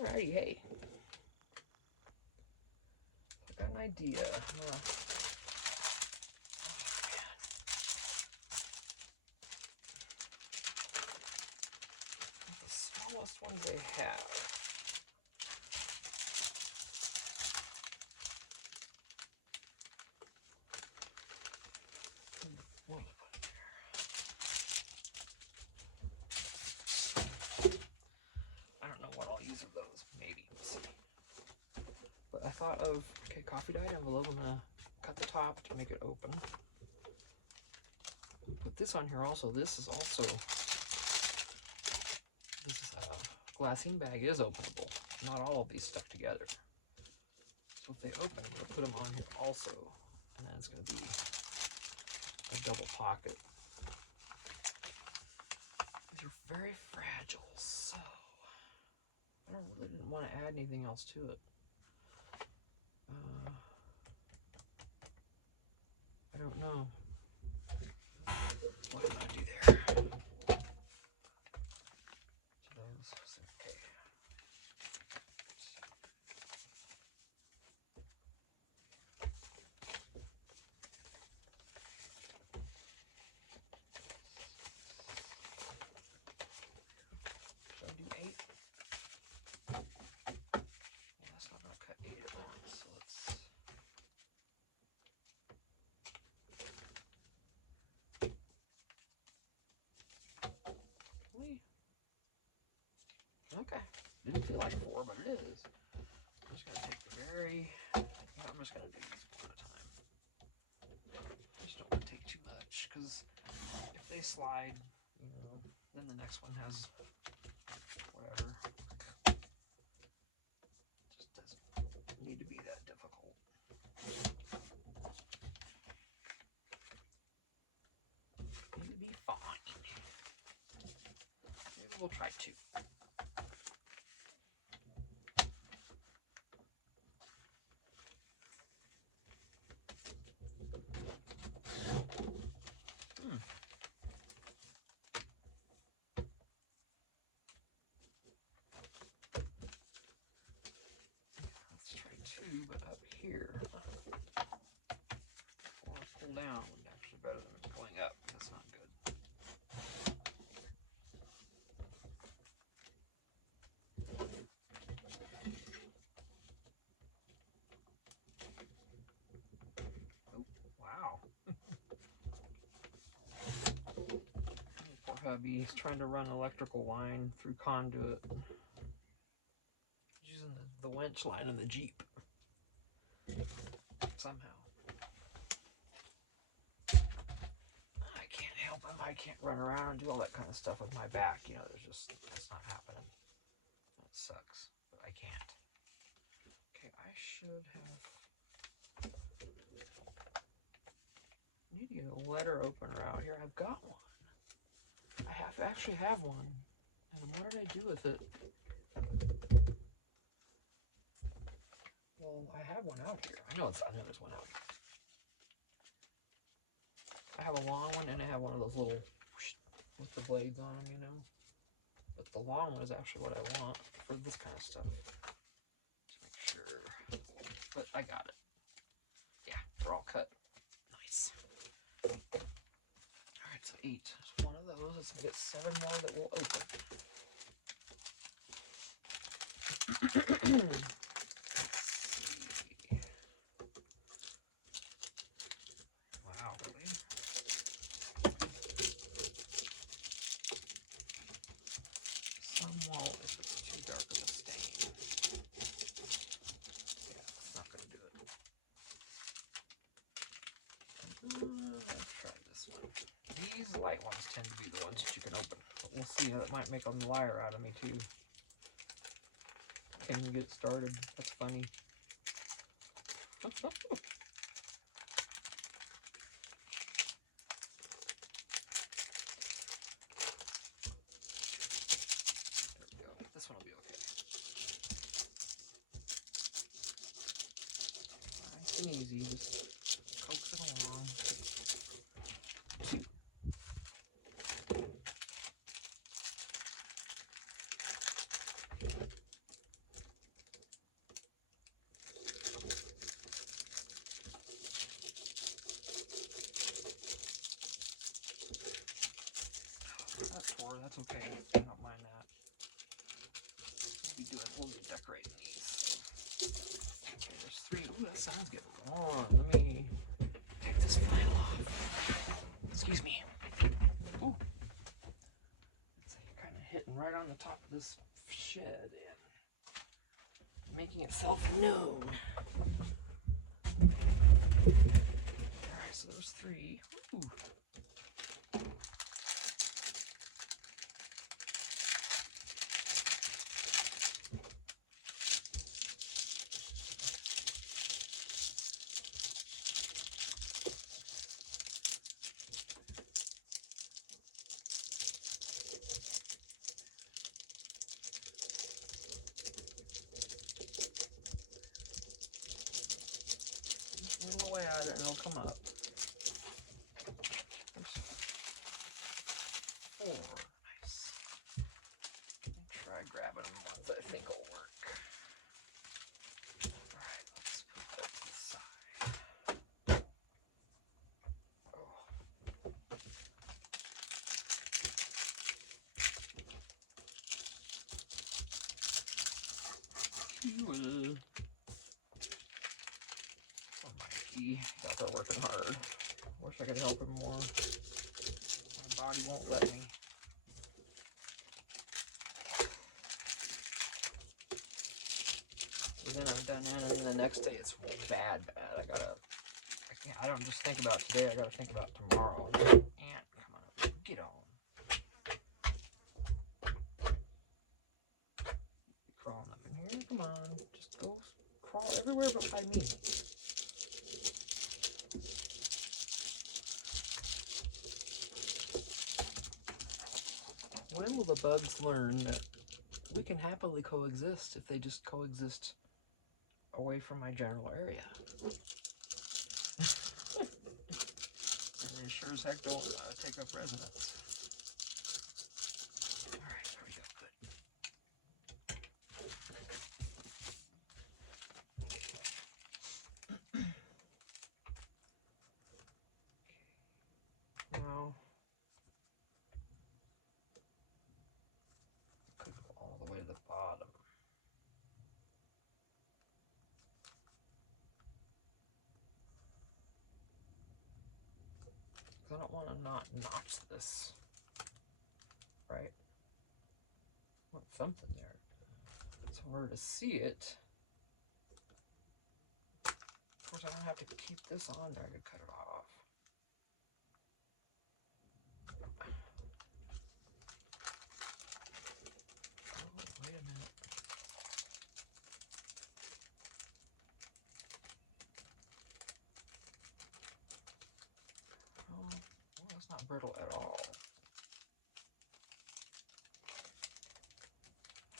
Alrighty, hey. I got an idea. The smallest ones they have. What was I put in here? I don't know what I'll use of those. Maybe. We'll see. But I thought of, okay, coffee dyed envelope. I'm going to cut the top to make it open. Put this on here also. This is a glassine bag is openable. Not all of these stuck together. So if they open, I'm going to put them on here also. And then it's going to be a double pocket. These are very fragile, so I really didn't want to add anything else to it. I don't know. What did I do there? Okay. Should I do 8? Well, that's not going to cut 8 at once, so let's... Okay, didn't feel like 4, but it is. I'm just going to take I'm just going to do these one at a time. I just don't want to take too much, because if they slide, then the next one has whatever. It just doesn't need to be that difficult. It'll be fine. Maybe we'll try 2. Let's try 2, but up here. Or pull down would actually better than pulling up. That's not good. Oh, wow. Poor hubby. He's trying to run electrical line through conduit. He's using the winch line in the Jeep. Somehow. I can't help him. I can't run around and do all that kind of stuff with my back. That's not happening. That sucks. But I can't. Okay, I should have... I need to get a letter opener out here. I've got one. I actually have one. And what did I do with it? Well, I have one out here. I know there's one out here. I have a long one and I have one of those little with the blades on them, But the long one is actually what I want for this kind of stuff. Just make sure. But I got it. Yeah, they're all cut. Nice. Alright, so 8. There's one of those. Let's get 7 more that will open. Let's see. Wow, really? Some won't if it's too dark of a stain. Yeah, it's not going to do it. Let's try this one. These light ones tend to be the ones that you can open. But we'll see. That might make a liar out of me, too. Can you get started? That's funny. There we go. This one will be okay. Nice and easy. Just coax it along. separating these. Okay, there's 3. Ooh, that sounds good. Hold on, let me take this file off. Excuse me. Ooh. It's kind of hitting right on the top of this shed and making itself known. Alright, so there's 3. Ooh. Whittle away at it and it'll come up. There's 4. Nice. Try grabbing them ones I think will work. Alright, let's put that to the side. Oh. Fuel. Oh, Mikey. Y'all are working hard. Wish I could help him more. My body won't let me. So then I'm done in, and then the next day it's bad. I don't just think about today, I gotta think about tomorrow. And come on, get on. You're crawling up in here, come on. Just go crawl everywhere but by me. When will the bugs learn that we can happily coexist if they just coexist away from my general area? And they sure as heck don't take up residence. Alright, there we go, good. Now, could go all the way to the bottom. I don't want to not notch this, right? I want something there. So in order to see it, of course I don't have to keep this on there, I could cut it off. Oh, wait a minute. Oh, well, that's not brittle at all.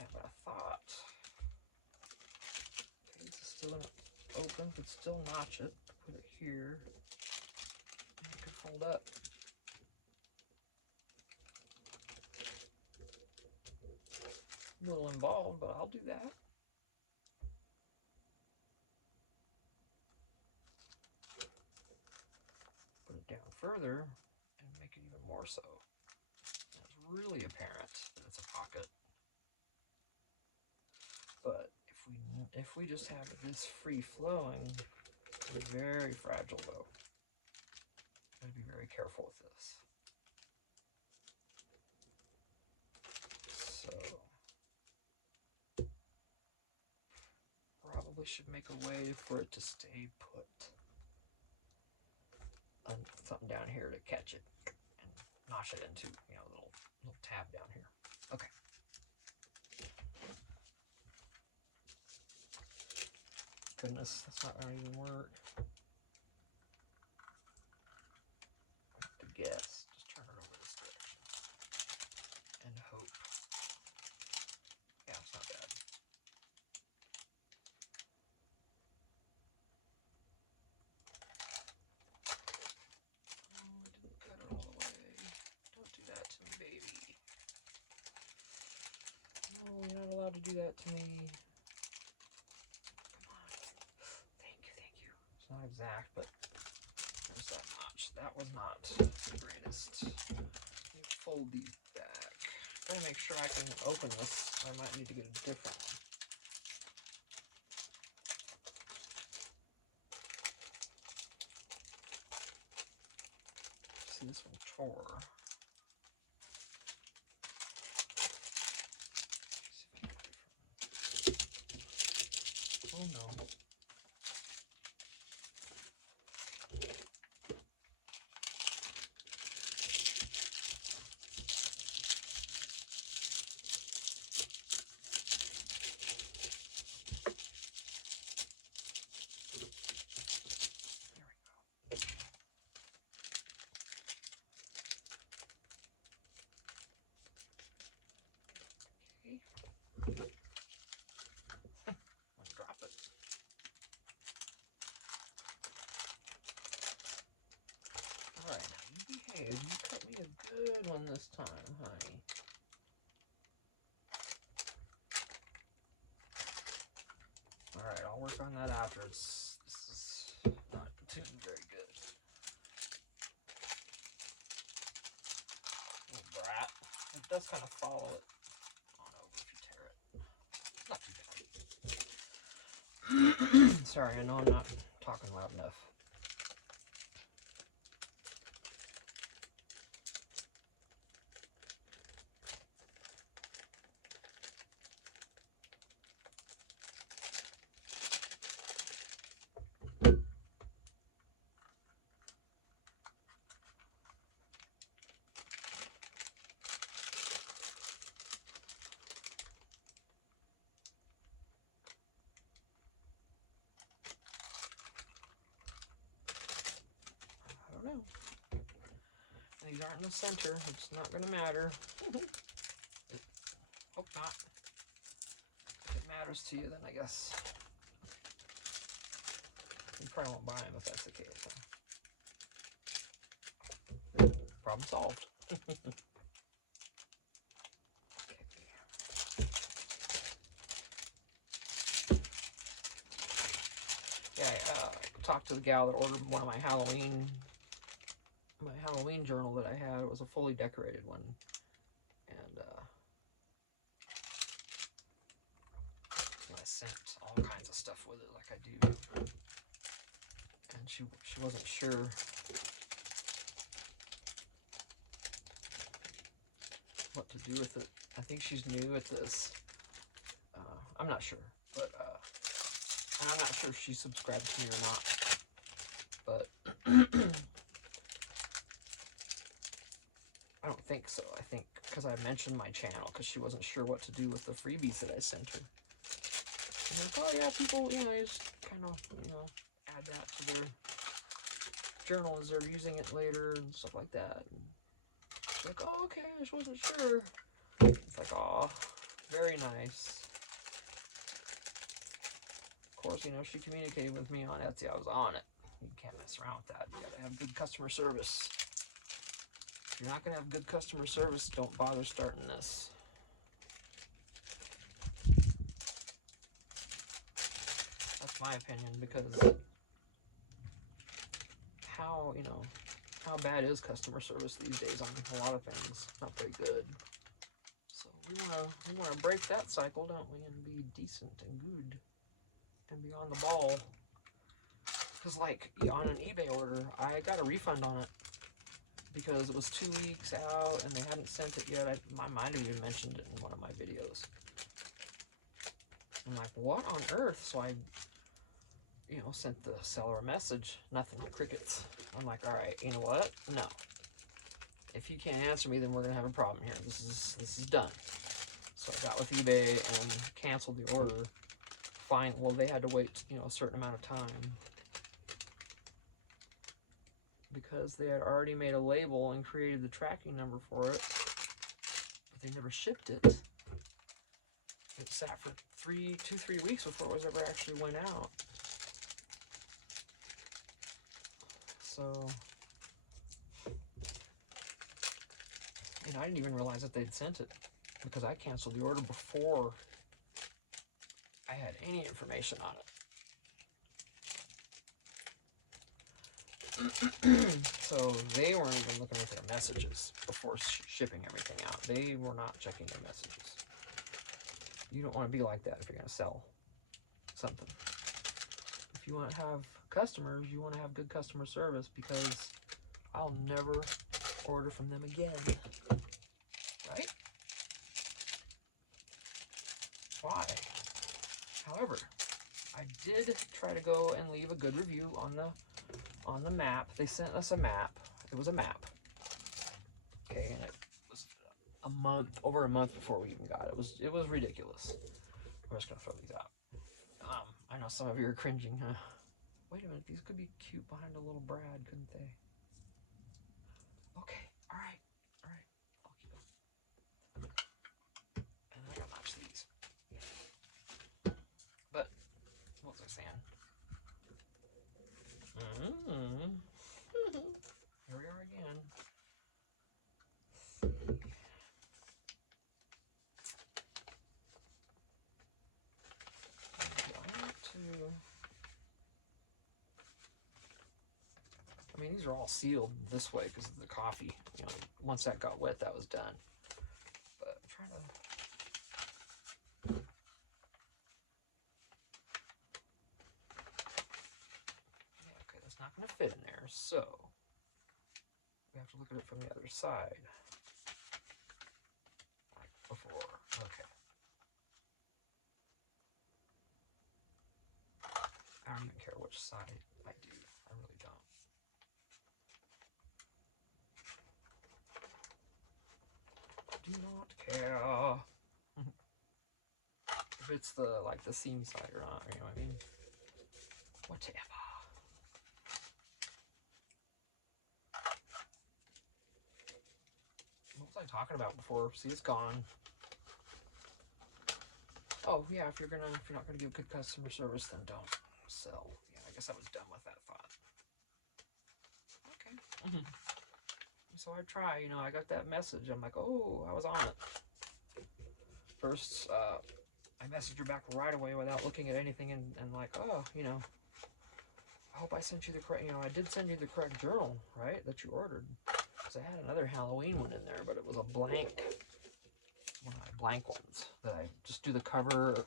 Yeah, but I thought. Okay, this is still open, could still notch it. Put it here. And it could fold up. A little involved, but I'll do that. Put it down further and make it even more so. It's really apparent that it's a pocket. But if we just have this free flowing, it's very fragile though. Gotta be very careful with this. So probably should make a way for it to stay put. Something down here to catch it and notch it into, you know, a little tab down here. Okay. Goodness, that's not gonna even work. I have to guess. Just turn it over this direction and hope. Yeah, it's not bad. Oh, I didn't cut it all the way. Don't do that to me, baby. No, you're not allowed to do that to me. Come on. Thank you, thank you. It's not exact, but there's that notch. That was not the greatest. Let me fold these back. Gotta make sure I can open this. I might need to get a different one. before. Oh no. Drop it. Alright, now you behave. You cut me a good one this time, honey. Alright, I'll work on that after. This is not tuned very good. Little brat. It does kind of follow it on over if you tear it. Not too bad. Sorry, I know I'm not talking loud enough. I don't know. These aren't in the center. It's not going to matter. Hope not. If it matters to you, then I guess you probably won't buy them if that's the case. Huh? Problem solved. Yeah, I talked to the gal that ordered one of my Halloween journal that I had. It was a fully decorated one, and I sent all kinds of stuff with it, like I do. And she wasn't sure what to do with it. I think she's new at this. I'm not sure, but and I'm not sure if she subscribed to me or not. But I don't think so. I think because I mentioned my channel, because she wasn't sure what to do with the freebies that I sent her. And like, oh yeah, people, you just kind of, add that to their journal as they're using it later and stuff like that. And she's like, oh, okay, I just wasn't sure. It's like, oh, very nice. Of course, she communicated with me on Etsy. I was on it. You can't mess around with that. You gotta have good customer service. If you're not gonna have good customer service, don't bother starting this. That's my opinion, because how bad is customer service these days on a lot of things? Not very good. So we wanna break that cycle, don't we, and be decent and good and be on the ball. Because like on an eBay order, I got a refund on it because it was 2 weeks out and they hadn't sent it yet. I might have even mentioned it in one of my videos. I'm like, what on earth? So I sent the seller a message. Nothing, crickets. I'm like, all right, you know what? No. If you can't answer me, then we're gonna have a problem here. This is done. So I got with eBay and canceled the order. Fine. Well, they had to wait, a certain amount of time because they had already made a label and created the tracking number for it, but they never shipped it. It sat for 3 weeks before it was ever actually went out. So, I didn't even realize that they'd sent it because I canceled the order before I had any information on it. So they weren't even looking at their messages before shipping everything out. They were not checking their messages. You don't want to be like that if you're going to sell something. If you want to have customers, you want to have good customer service, because I'll never order from them again. Right? Why? However, I did try to go and leave a good review on the map. They sent us a map. It was a map. Okay, and it was over a month before we even got it. It was ridiculous. We're just gonna throw these out. I know some of you are cringing, huh? Wait a minute, these could be cute behind a little Brad, couldn't they? Okay, all right, I'll keep them. And then I gotta match these. But what was I saying? Here we are again. I mean, these are all sealed this way because of the coffee. You know, once that got wet, that was done. But I'm trying to. Yeah, okay, that's not going to fit in there. So we have to look at it from the other side. Like before. Okay. I don't even care which side I do. I really don't. Do not care if it's the seam side or not. You know what I mean? Whatever. What was I talking about before? See, it's gone. Oh yeah, if you're not gonna give good customer service, then don't sell. Yeah, I guess I was done with that thought. Okay. So I try, you know, I got that message. I'm like, oh, I was on it. First, I messaged her back right away without looking at anything and like, oh, you know, I hope I sent you the correct, you know, I did send you the correct journal, right, that you ordered. Because I had another Halloween one in there, but it was a blank, one of my blank ones that I just do the cover,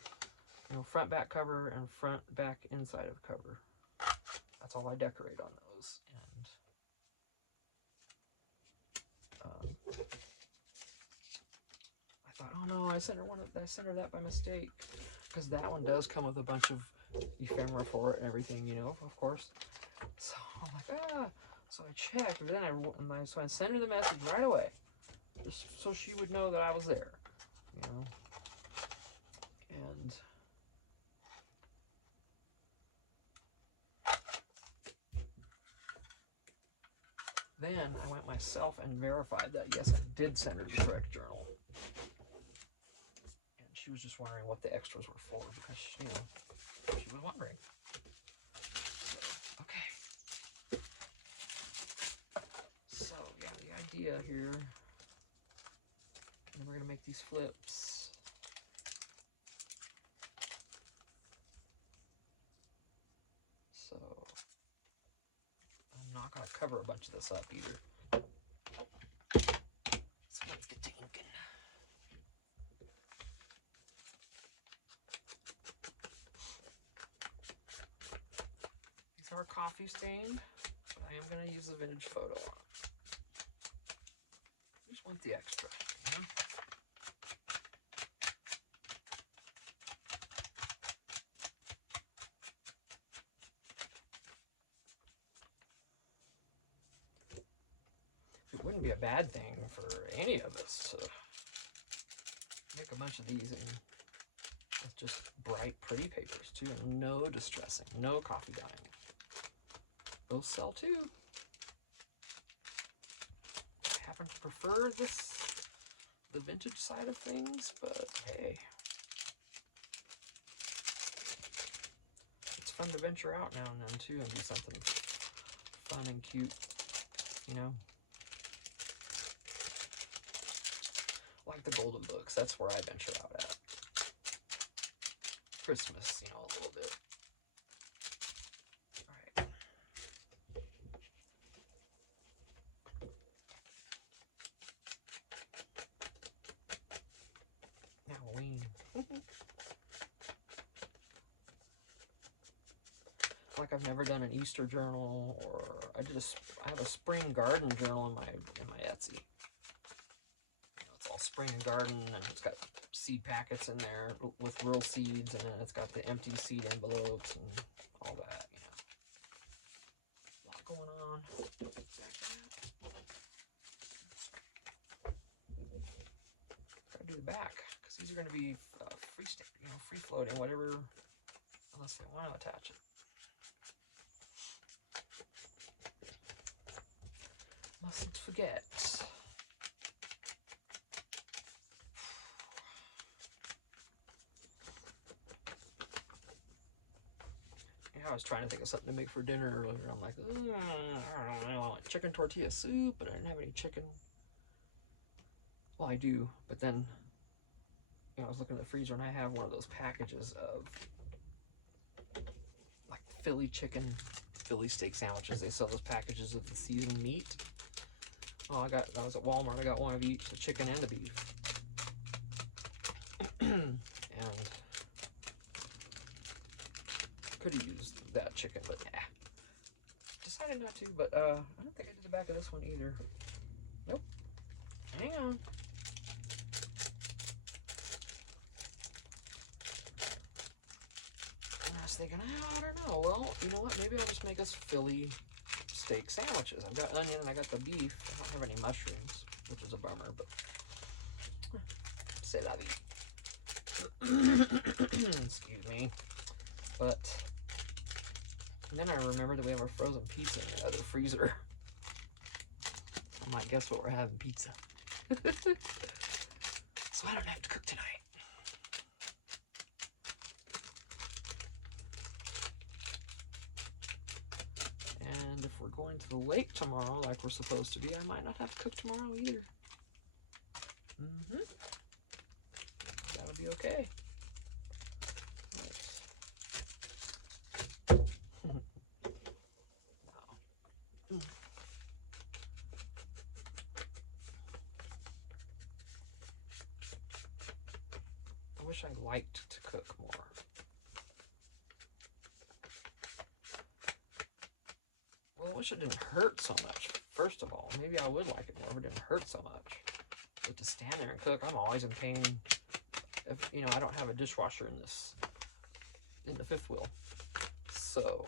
you know, front, back cover, and front, back, inside of cover. That's all I decorate on those. And I thought, oh no, I sent her that by mistake, because that one does come with a bunch of ephemera for it and everything, you know, of course. So I'm like, so I checked, but then I sent her the message right away, just so she would know that I was there, you know. And then I went myself and verified that yes, I did send her the correct journal. And she was just wondering what the extras were for, because you know, she was wondering. So, okay. So yeah, the idea here, and we're gonna make these flips. So I'm not gonna cover a bunch of this up either. So let's get to inking. These are coffee stained, but I am gonna use a vintage photo on them. I just want the extra, you know? It wouldn't be a bad thing for any of us to make a bunch of these in with just bright, pretty papers too, and no distressing, no coffee dyeing. Those sell too. I happen to prefer the vintage side of things, but hey, it's fun to venture out now and then too and do something fun and cute, you know. Like the golden books, that's where I venture out at. Christmas, you know, a little bit. All right. Halloween. like I've never done an Easter journal, or I have a spring garden journal in my Etsy. It's all spring and garden, and it's got seed packets in there with real seeds, and then it's got the empty seed envelopes and all that. A lot going on. Gotta do the back, because these are going to be free floating, whatever, unless they want to attach it. Mustn't forget. I was trying to think of something to make for dinner earlier. I'm like, I don't know, I want chicken tortilla soup, but I didn't have any chicken. Well, I do, but then, I was looking at the freezer, and I have one of those packages of like Philly steak sandwiches. They sell those packages of the seasoned meat. Oh, I was at Walmart. I got one of each, the chicken and the beef. And could have used that chicken, but yeah. Decided not to, but I don't think I did the back of this one either. Nope. Hang on. And I was thinking, I don't know. Well, you know what? Maybe I'll just make us Philly steak sandwiches. I've got onion and I got the beef. I don't have any mushrooms, which is a bummer, but c'est la vie. Excuse me. But and then I remembered that we have our frozen pizza in the other freezer. I might guess what we're having, pizza. So I don't have to cook tonight. And if we're going to the lake tomorrow, like we're supposed to be, I might not have to cook tomorrow either. That'll be okay. I wish I liked to cook more. Well, I wish it didn't hurt so much. First of all, maybe I would like it more if it didn't hurt so much. But to stand there and cook, I'm always in pain. If I don't have a dishwasher in the fifth wheel. So,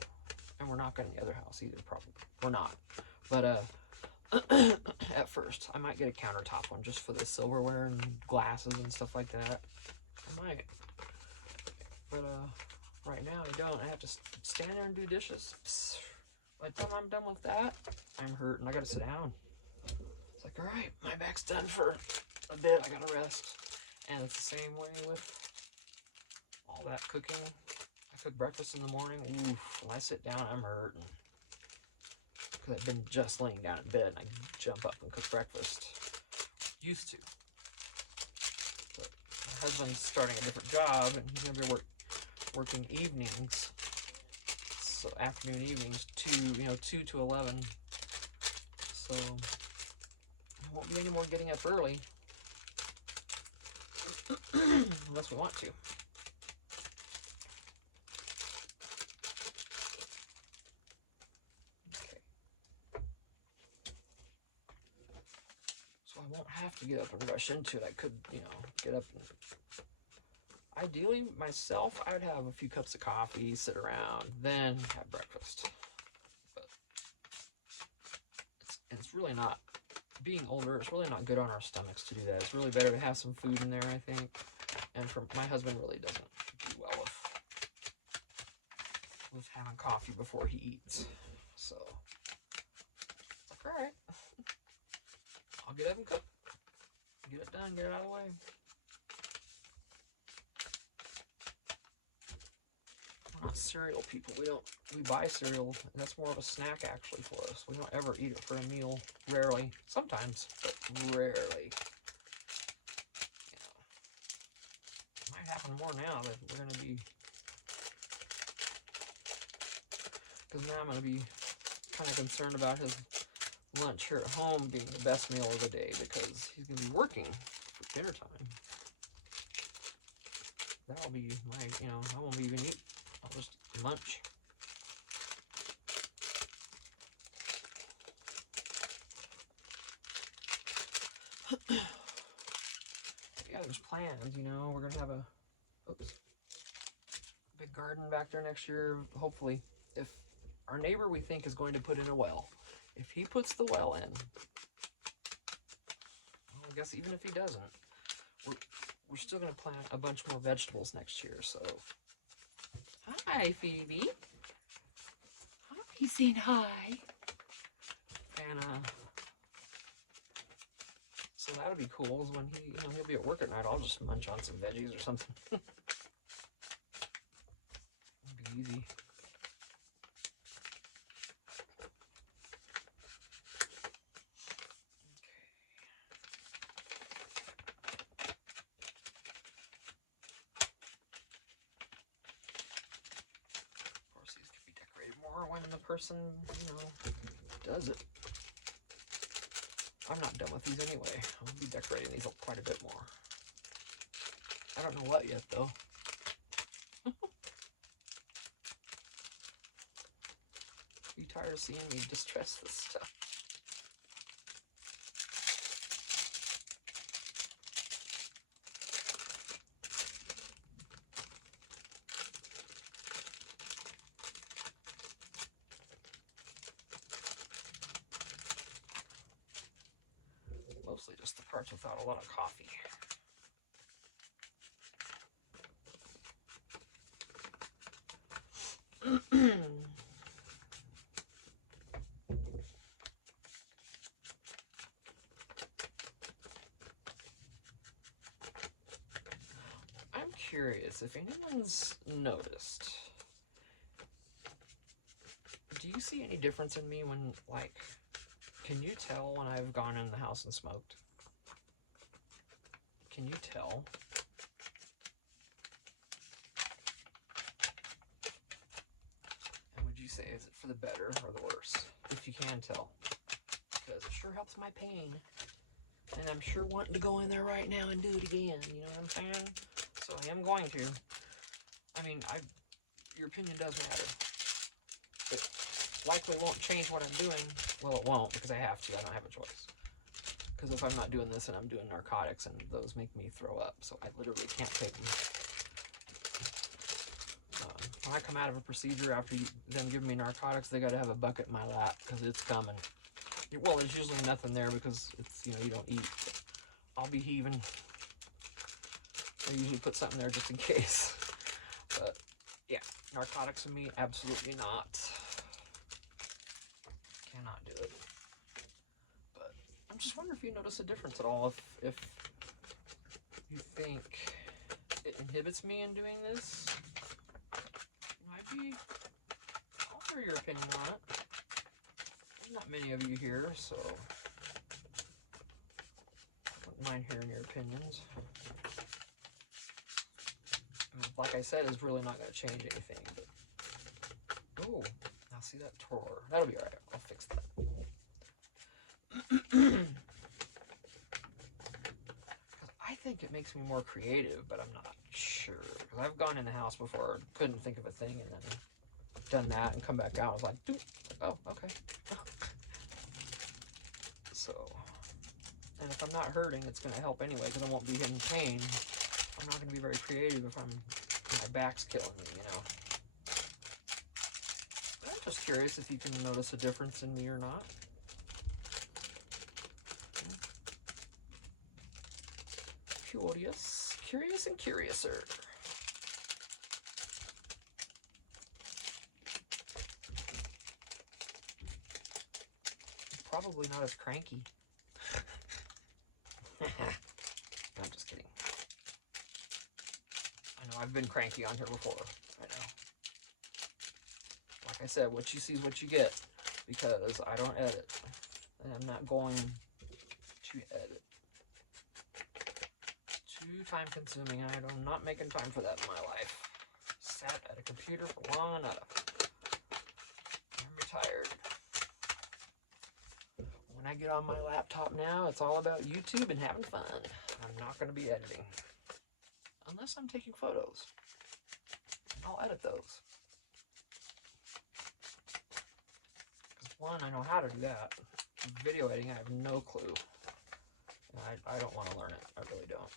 and we're not going to the other house either, probably. We're not. But at first, I might get a countertop one just for the silverware and glasses and stuff like that. I might. But right now I don't. I have to stand there and do dishes. By the time I'm done with that, I'm hurt and I gotta sit down. It's like, all right, my back's done for a bit. I gotta rest. And it's the same way with all that cooking. I cook breakfast in the morning. Oof, when I sit down, I'm hurting. Because I've been just laying down in bed and I jump up and cook breakfast. Used to. But my husband's starting a different job and he's going to be working evenings. So afternoon, evenings, 2 to 11. So there won't be any more getting up early. Unless we want to. Okay. So I won't have to get up and rush into it. I could, get up and... Ideally, myself, I would have a few cups of coffee, sit around, then have breakfast. But it's really not... Being older, it's really not good on our stomachs to do that. It's really better to have some food in there, I think. And my husband really doesn't do well with having coffee before he eats. So, it's like, all right, I'll get up and cook. Get it done, get it out of the way. We're not cereal people. We buy cereal, and that's more of a snack actually for us. We don't ever eat it for a meal. Rarely. Sometimes, but rarely. It might happen more now that we're going to be... Because now I'm going to be kind of concerned about his lunch here at home being the best meal of the day because he's going to be working for dinner time. That'll be my, I won't even eat. I'll just munch. planned, you know. We're gonna have a big garden back there next year. Hopefully, if our neighbor we think is going to put in a well, if he puts the well in, well, I guess even if he doesn't, we're still gonna plant a bunch more vegetables next year. So, hi Phoebe. Hi, he's saying hi. And so that'll be cool. Is when he'll be at work at night. I'll just munch on some veggies or something. It'll be easy. Of course, these could be decorated more when the person, does it. I'm not done with these anyway. I'll be decorating these up quite a bit more. I don't know what yet, though. You tired of seeing me distress this stuff? Mostly just the parts without a lot of coffee. I'm curious if anyone's noticed. Do you see any difference in me when, like, can you tell when I've gone in the house and smoked? Can you tell? And would you say, is it for the better or the worse? If you can tell. Because it sure helps my pain. And I'm sure wanting to go in there right now and do it again. You know what I'm saying? So I am going to. I mean, your opinion does matter. It likely won't change what I'm doing. Well, it won't, because I have to. I don't have a choice. Because if I'm not doing this and I'm doing narcotics, and those make me throw up, so I literally can't take them. When I come out of a procedure after them giving me narcotics, they got to have a bucket in my lap because it's coming. Well, there's usually nothing there because it's, you don't eat. I'll be heaving. I usually put something there just in case. But yeah, narcotics and me, absolutely not. Cannot do it. But I'm just wondering if you notice a difference at all. If you think it inhibits me in doing this, I'll hear your opinion on it. There's not many of you here, so I wouldn't mind hearing your opinions. I mean, like I said, it's really not going to change anything. But oh, now see that tore. That'll be all right. I'll fix that. I think it makes me more creative, but I'm not sure. Because I've gone in the house before, couldn't think of a thing, and then done that and come back out. I was like, oh, okay. So, and if I'm not hurting, it's going to help anyway, because I won't be in pain. I'm not going to be very creative if my back's killing me, But I'm just curious if you can notice a difference in me or not. Curious and curiouser. Probably not as cranky. I'm just kidding. I know I've been cranky on here before. I know. Like I said, what you see is what you get, because I don't edit. And I'm not going to edit. Too time consuming. I'm not making time for that in my life. Sat at a computer for long enough. I'm retired. When I get on my laptop now, it's all about YouTube and having fun. I'm not going to be editing. Unless I'm taking photos. I'll edit those. Because one, I know how to do that. Video editing, I have no clue. I don't want to learn it. I really don't.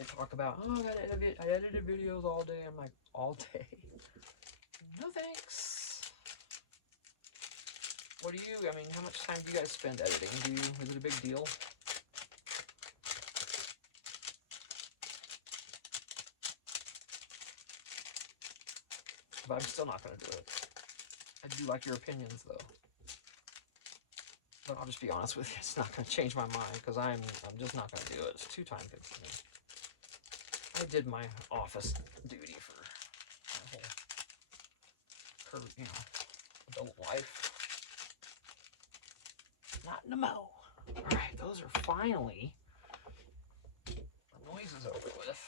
People talk about, oh, I edited videos all day. I'm like, all day? No thanks. What do you, I mean, how much time do you guys spend editing? Is it a big deal? But I'm still not going to do it. I do like your opinions, though. But I'll just be honest with you, it's not going to change my mind, because I'm just not going to do it. It's too time consuming. I did my office duty for my whole, adult life. Not no more. Alright, those are finally, the noise is over with.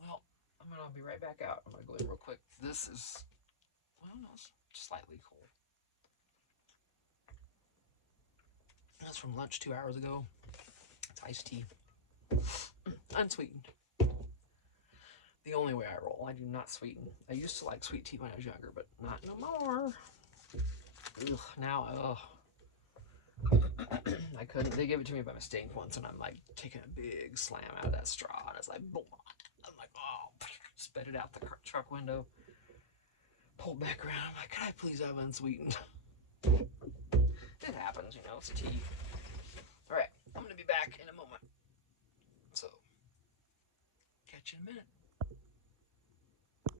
Well, I'm going to be right back out. I'm going to go in real quick. This is, well, no, it's slightly cold. That's from lunch 2 hours ago. It's iced tea. Unsweetened. The only way I roll. I do not sweeten. I used to like sweet tea when I was younger, but not no more. Ugh, now, I couldn't. They gave it to me by mistake once, and I'm like taking a big slam out of that straw, and it's like, boom. I'm like, oh, spit it out the truck window. Pulled back around. I'm like, could I please have unsweetened? It happens, it's tea. All right, I'm gonna be back in a moment. So, catch you in a minute.